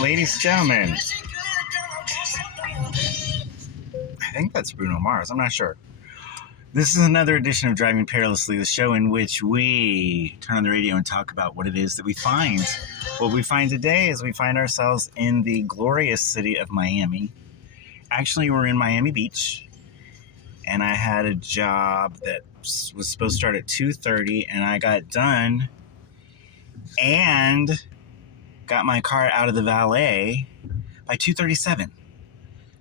Ladies and gentlemen, I think that's Bruno Mars. I'm not sure. This is another edition of Driving Perilously, the show in which we turn on the radio and talk about what it is that we find. What we find today is we find ourselves in the glorious city of Miami. Actually, we're in Miami Beach, and I had a job that was supposed to start at 2:30, and I got done and got my car out of the valet by 2:37.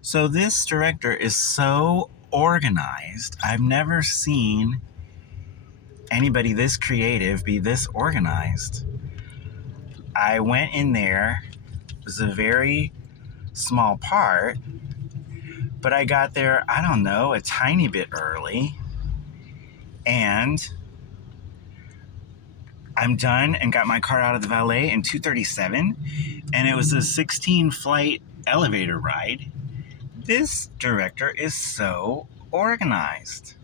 So this director is so organized. I've never seen anybody this creative be this organized. I went in there. It was a very small part, but I got there, I don't know, a tiny bit early, and I'm done and got my car out of the valet in 2:37, and it was a 16-flight elevator ride. This director is so organized.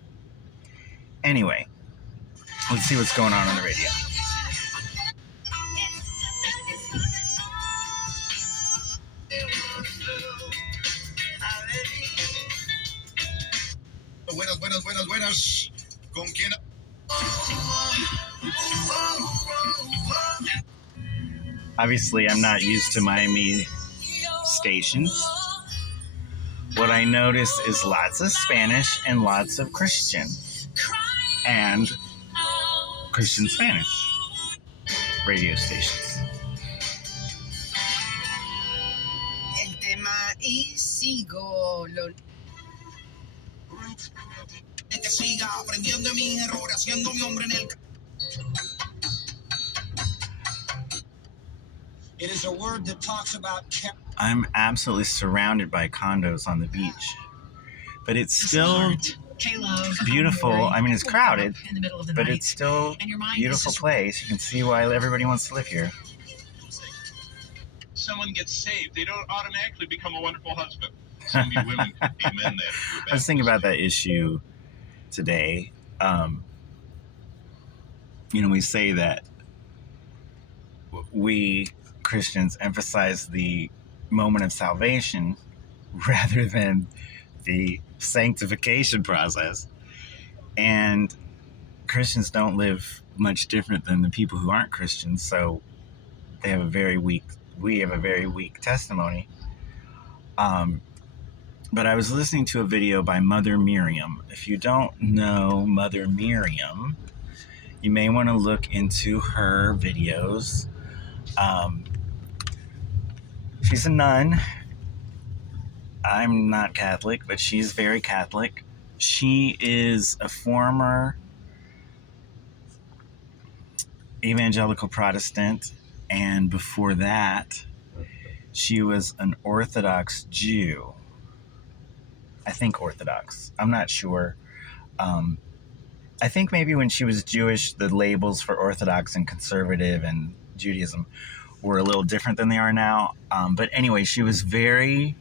Anyway, let's see what's going on the radio. Buenas. ¿Con quién? Obviously, I'm not used to Miami stations. What I notice is lots of Spanish and lots of Christian. And Christian Spanish radio stations. El tema y sigo lo que siga aprendiendo de mis errores, haciendo mi hombre en el. It is a word that talks about. I'm absolutely surrounded by condos on the beach, but it's still beautiful. I mean, it's crowded, but it's still a beautiful place. You can see why everybody wants to live here. Someone gets saved, they don't automatically become a wonderful husband. So many women can be men that. I was thinking about that issue today. We say that we Christians emphasize the moment of salvation rather than the sanctification process. And Christians don't live much different than the people who aren't Christians, so we have a very weak testimony. But I was listening to a video by Mother Miriam. If you don't know Mother Miriam, you may want to look into her videos. She's a nun. I'm not Catholic, but she's very Catholic. She is a former evangelical Protestant, and before that, she was an Orthodox Jew. I think Orthodox. I'm not sure. I think maybe when she was Jewish, the labels for Orthodox and conservative and Judaism were a little different than they are now. But anyway, she was very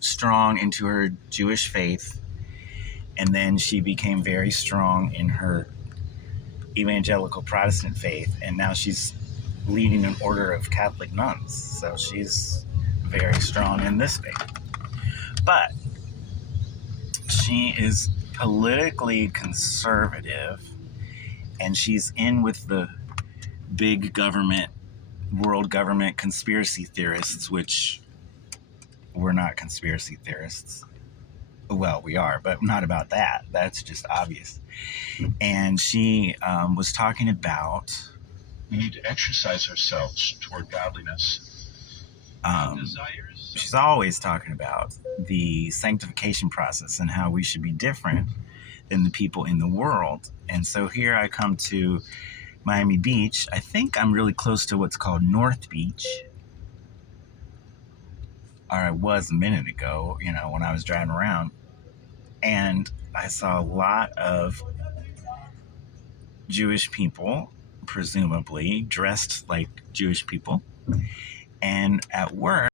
strong into her Jewish faith, and then she became very strong in her evangelical Protestant faith, and now she's leading an order of Catholic nuns. So she's very strong in this faith. But she is politically conservative, and she's in with the big government, world government conspiracy theorists, which we're not conspiracy theorists. Well, we are, but not about that. That's just obvious. And she was talking about... We need to exercise ourselves toward godliness. She's always talking about the sanctification process and how we should be different than the people in the world. And so here I come to Miami Beach. I think I'm really close to what's called North Beach. Or I was a minute ago, when I was driving around. And I saw a lot of Jewish people, presumably dressed like Jewish people. And at work,